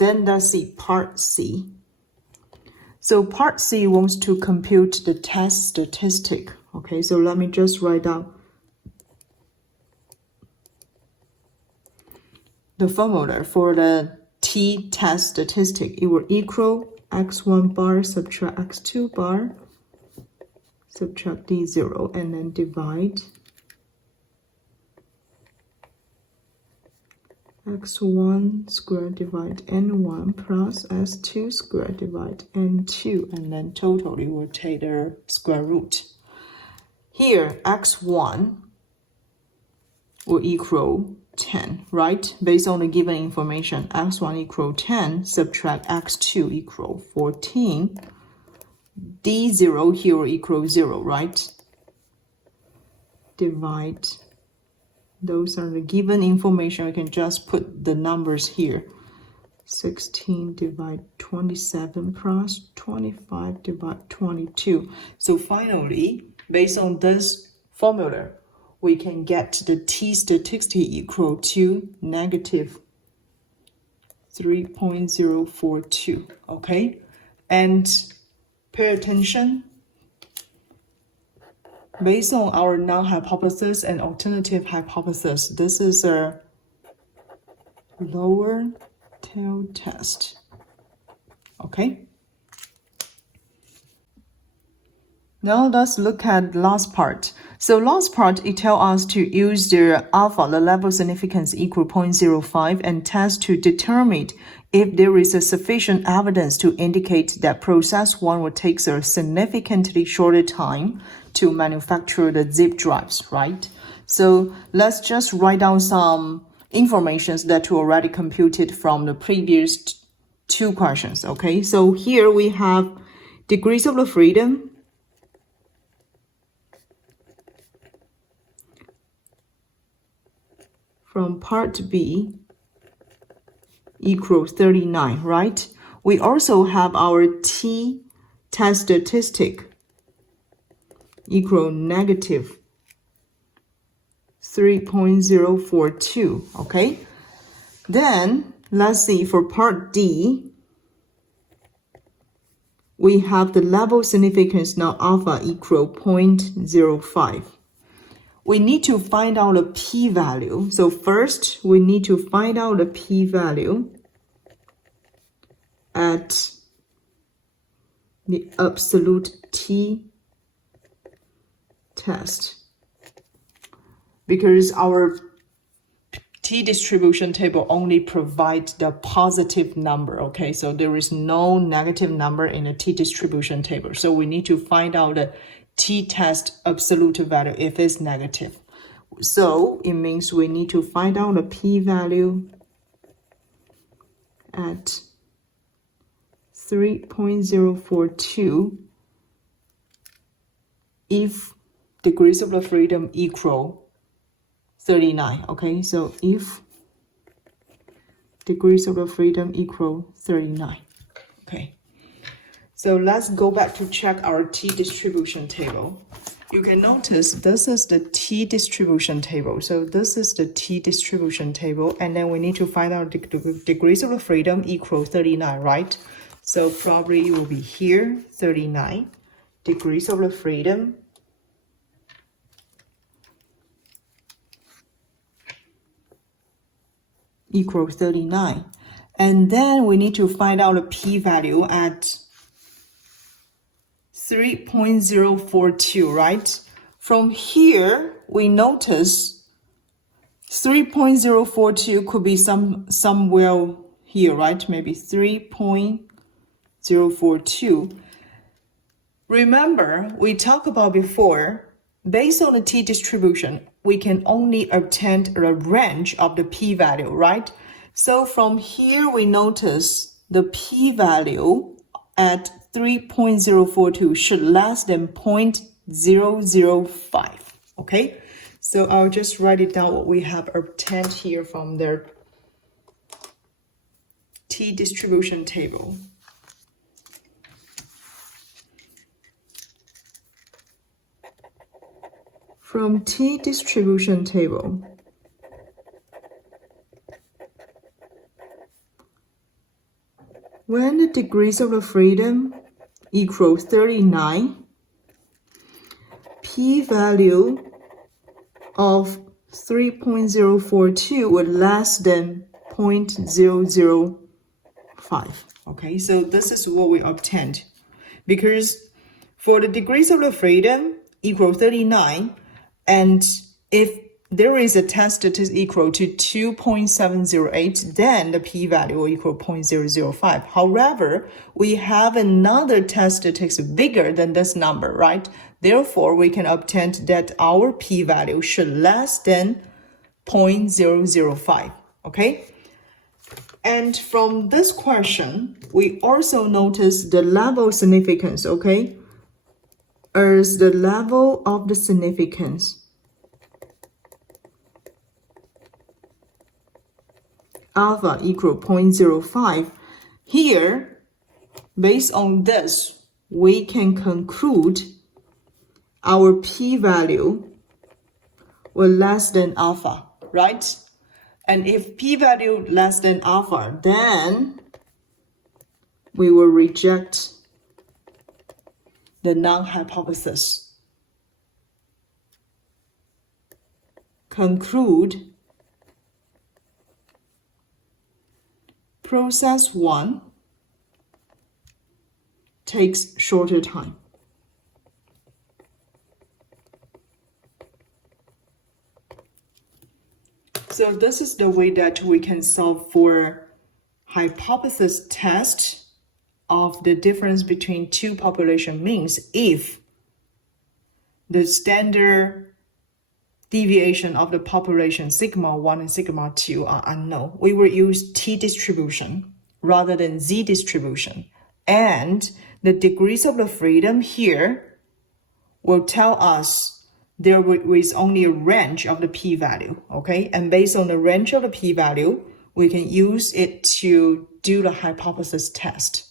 Then let's see part C. So part C wants to compute the test statistic. Okay, so let me just write down the formula for the t-test statistic. It will equal x1 bar subtract x2 bar subtract d0 and then divide x1 squared divide n1 plus s2 squared divide n2, and then totally will take their square root. Here x1 will equal 10, right? Based on the given information, x1 equal 10, subtract x2 equal 14. D0 here will equal 0, right? Divide. Those are the given information. I can just put the numbers here. 16 divide 27 plus 25 divide 22. So finally, based on this formula, we can get the t statistic equal to negative 3.042, okay? And pay attention. Based on our null hypothesis and alternative hypothesis, this is a lower tail test, okay? Now let's look at last part. So last part, it tells us to use the alpha, the level significance equal 0.05, and test to determine if there is a sufficient evidence to indicate that process 1 will take a significantly shorter time to manufacture the zip drives, right? So let's just write down some information that we already computed from the previous two questions, okay? So here we have degrees of the freedom, from part B equals 39, right? We also have our t-test statistic equal negative 3.042, okay? Then let's see, for part D, we have the level significance now alpha equal 0.05. We need to find out the p-value. So first, we need to find out the p-value at the absolute t-test. Because our t-distribution table only provides the positive number, okay? So there is no negative number in the t-distribution table. So we need to find out the t-test absolute value if it's negative. So it means we need to find out the p-value at 3.042 if degrees of the freedom equal 39, okay? So if degrees of the freedom equal 39, okay? So let's go back to check our t-distribution table. You can notice this is the t-distribution table. So this is the t-distribution table, and then we need to find out degrees of the freedom equal 39, right? So probably it will be here, 39. Degrees of the freedom equal 39. And then we need to find out the p-value at 3.042, right? From here, we notice 3.042 could be somewhere here, right? Maybe 3.042. Remember, we talked about before, based on the t-distribution, we can only obtain a range of the p-value, right? So from here, we notice the p-value at 3.042 should less than 0.005, okay? So I'll just write it down what we have obtained here from their t-distribution table. From t-distribution table, when the degrees of the freedom equal 39, p-value of 3.042 would less than 0.005. Okay, so this is what we obtained. Because for the degrees of the freedom equal 39, and if there is a test statistic equal to 2.708, then the p-value will equal 0.005. However, we have another test statistic bigger than this number, right? Therefore, we can obtain that our p-value should less than 0.005, okay? And from this question, we also notice the level significance, okay? As the level of the significance alpha equal 0.05. Here, based on this, we can conclude our p-value will less than alpha, right? And if p-value less than alpha, then we will reject the null hypothesis. Conclude process 1 takes shorter time. So this is the way that we can solve for hypothesis test of the difference between two population means if the standard deviation of the population sigma 1 and sigma 2 are unknown. We will use t distribution rather than z distribution. And the degrees of the freedom here will tell us there is only a range of the p-value, okay? And based on the range of the p-value, we can use it to do the hypothesis test.